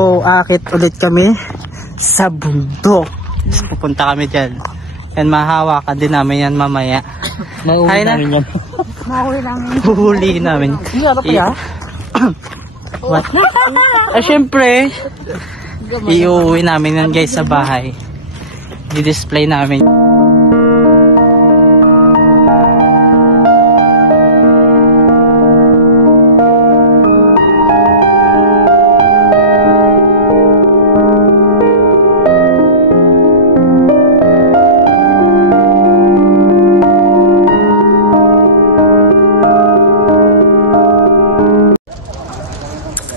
So, aakit ulit kami sa bundok. Pupunta kami dyan. Yan, mahawakan din namin yan mamaya. Mahuli namin yan. Huhuli namin. Hindi, ano pa yan? What? Syempre, iuwi namin yan guys sa bahay. I-display namin.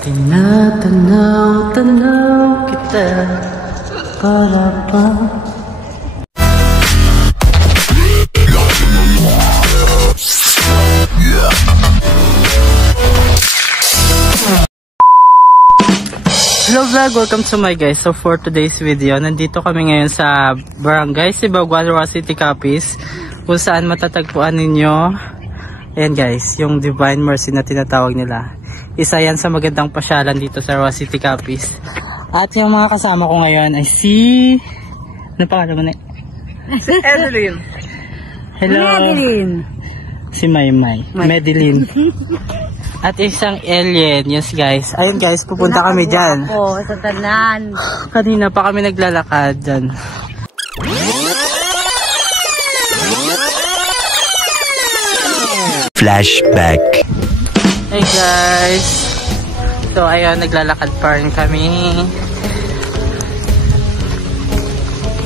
Tinatanaw-tanaw kita para pa. Hello vlog, welcome to my guys. So for today's video, nandito kami ngayon sa Barangay Sibagwal, City, Capiz, kung saan matatagpuan ninyo, ayan guys, yung Divine Mercy na tinatawag nila. Isa yan sa magandang pasyalan dito sa City, Capiz. At yung mga kasama ko ngayon ay si... Ano pa ka naman eh? Si Edeline. Hello. Medeline. Si Maymay. Medeline. At isang alien. Yes guys. Ayun guys, pupunta kami dyan. Oo, sa tanan. Kanina pa kami naglalakad dyan. Flashback. Hey guys. So ayun, naglalakad pa rin kami.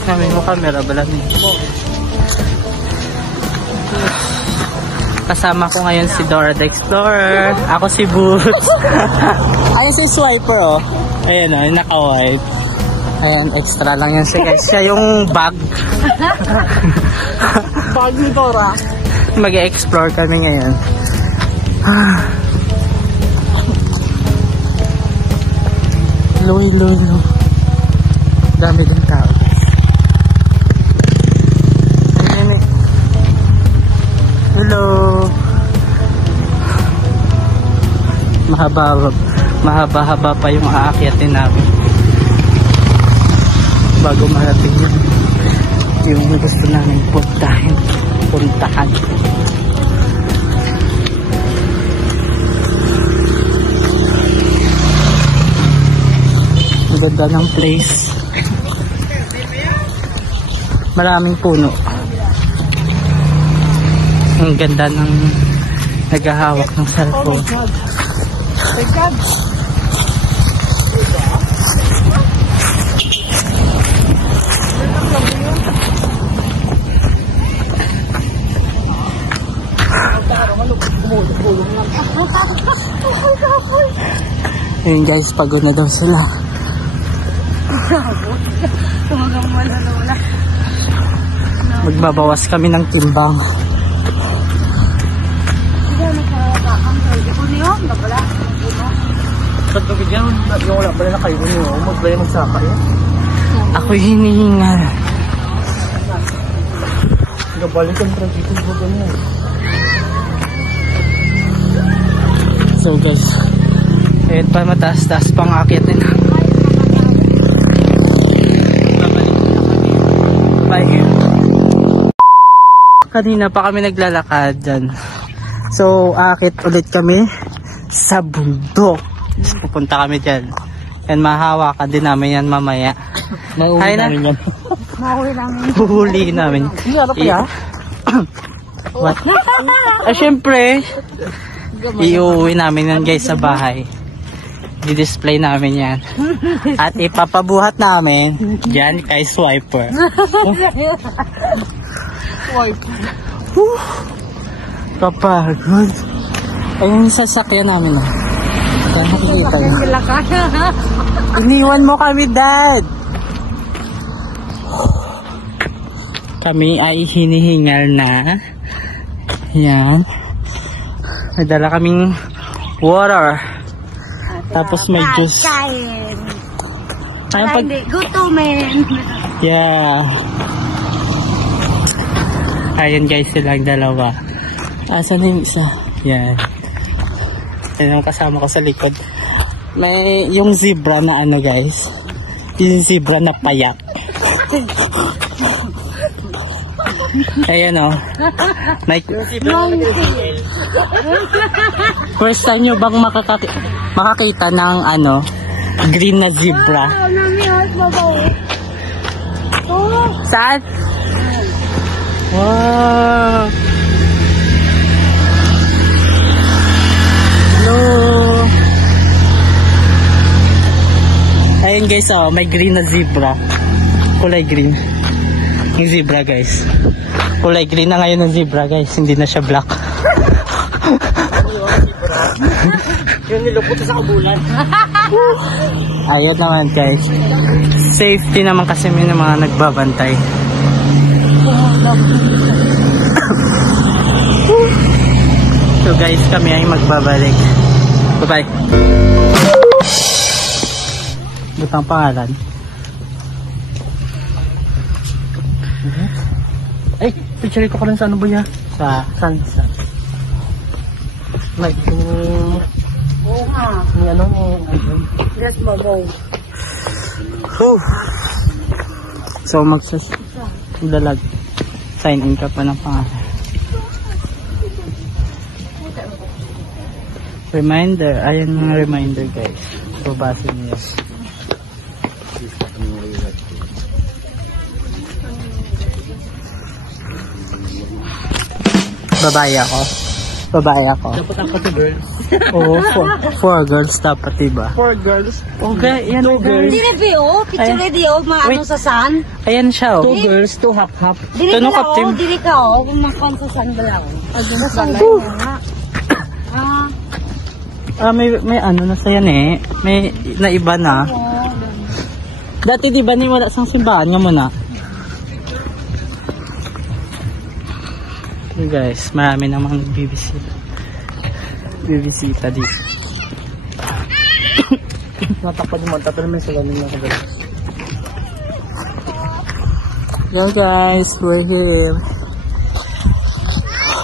Kami mo camera balang nito. Kasama ko ngayon si Dora the Explorer. Ako si Boots. Ayun si Swiper oh. Ayun oh, yung naka-white. Ayan, extra lang yan siya guys. Siya yung bag. Bag ni Dora. Mag-explore kami ngayon. Loy. Dami din tao. Hello. Mahaba-haba pa yung aakyatin namin. Bago marating yung gusto namin puntahan. Ang ganda ng place. Maraming puno. Ang ganda ng naghahawak ng cellphone. Ayun guys, pagod na daw sila. Magbabawas kami ng timbang. Yung wala pala na kayo niyo, magbaya magsaka yun. Ako'y hinihingal. Nagabalikan para dito mo ganyan. So guys, ayun pa, mataas-taas pang akyatin. Bye. Kanina pa kami naglalakad dyan. So aakit ulit kami sa bundok. Pupunta kami dyan. Yan, mahawakan din namin yan mamaya. Mahuli namin yan. Huhuli namin. Hindi, ano pa yan? What? Syempre, iuwi namin yan guys sa bahay. I-display namin yan. At ipapabuhat namin dyan kay Swiper. Kapagod. Ayun yung sasakyan namin. Iniwan mo kami, Dad. Kami ay hinihingal na. Yan. Nadala kaming water. Tapos may juice. Para hindi gutumin. Yeah. Ayan guys, silang dalawa. Asan na yung isa? Yan. Yan ang kasama ko sa likod. May yung zebra na ano guys. Yung zebra na payak. Ayan o. May... First time nyo bang makakita ng ano, green na zebra? Saan? Wow! Hello! Ayan guys, oh, may green na zebra. Kulay green. Yung zebra guys. Kulay green na ngayon ng zebra guys. Hindi na siya black. Yung nilupot sa kabulan. Ayun naman guys. Safety naman kasi may mga nagbabantay. So guys, kami ay magbabalik. Bye bye. Butang pangalan. Ay, picture ko ka lang sa ano ba niya? Sa Sunset. May Oo nga. may ano mo. Yes, babaw. Whew. So maglalag. Sign in ka pa ng pangalan. Reminder. Ayan mga reminder guys. Babasa niyo. Babae ako. Dapat ang pati girls. Oo, four girls dapat diba? 4 girls. Okay, yan o girls. Dili bio, picture di o maano sa san. Ayan siya o. 2 girls, 2 half-half. Dili Tuno ka kaptim. o, dili ka o, kung makon sa san balaw. Sa san May ano na sa yan eh. May naiba na. Dati diba ni wala sang simbahan nga muna. Hey guys, marami namang bibisita dito. Natapad yung mata, pero may salamin na kagalas. Yo guys, we're here.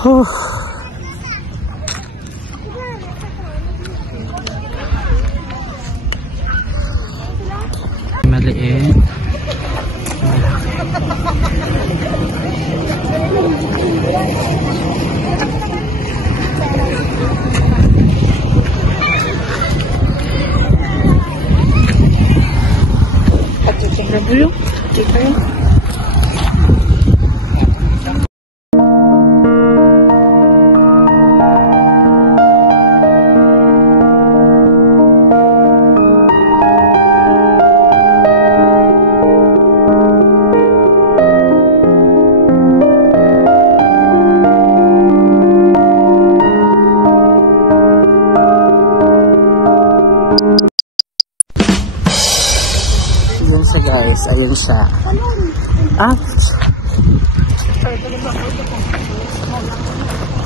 Whew. Maliit. Yun siya guys, ayun siya.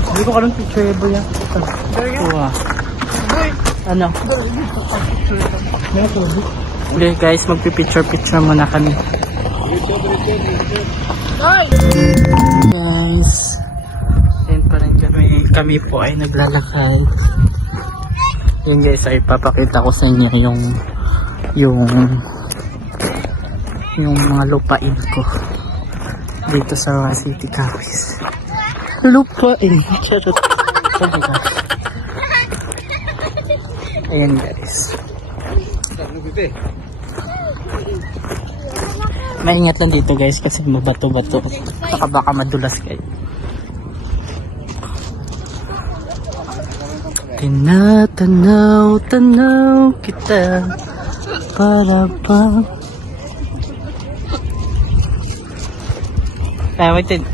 Hindi ko kalang picture ba yan? Wow. Ano? May nakubi. Okay guys, magpipicture muna kami. Guys, ayun pa rin kami po ay naglalakay. Yun guys, ay papakita ko sa inyo yung mga lupain ko dito sa City Capiz. Lupain. Charot. Ayan guys. Maingat lang dito guys kasi mabato-bato. Saka baka madulas kayo. Tinatanaw kita para bang waitin.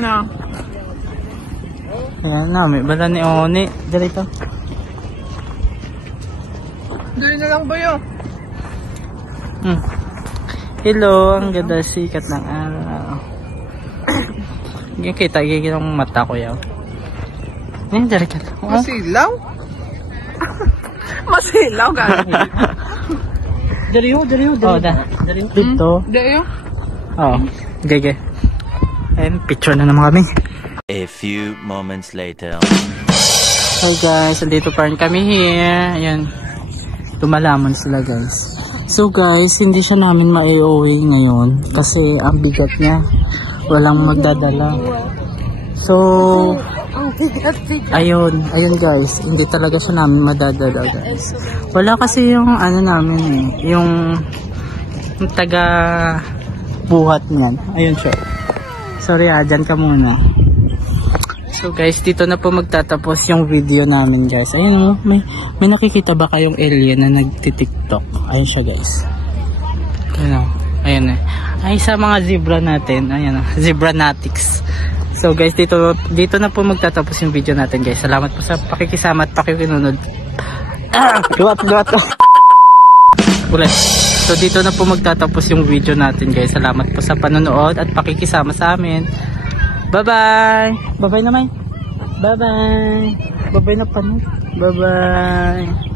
No. Ayan na, may bala ni Oni. Dito. Dali na lang ba yun? Hello, ang ganda sikat ng araw. Hindi kita ng mata ko yaw. Yan, dari ka lang. Masilaw? Masilaw ka? Dari. Oh, dito. Dari. Oh, gege. Ayun, picture na naman kami. A few moments later. Hi guys, andito pa rin kami here. Ayan. Lumalamon sila guys. So guys, hindi siya namin ma-uwi ngayon kasi ang bigat niya. Walang magdadala. So, ayun guys, hindi talaga siya namin madadala guys. Wala kasi yung ano namin eh, yung taga buhat niyan. Ayun siya. Sorry dyan ka muna. So guys, dito na po magtatapos yung video namin guys. Ayun may nakikita ba kayong alien na nagti-tiktok? Ayun siya guys. Ayun eh. Ay sa mga zebra natin, ayan zebranatics. So guys, dito na po magtatapos yung video natin guys. Salamat po sa pakikisama at pakikinunod. Gat. Ulit. So dito na po magtatapos yung video natin guys. Salamat po sa panonood at pakikisama sa amin. Bye-bye. Bye-bye naman. Bye-bye. Bye-bye na panood. Bye-bye.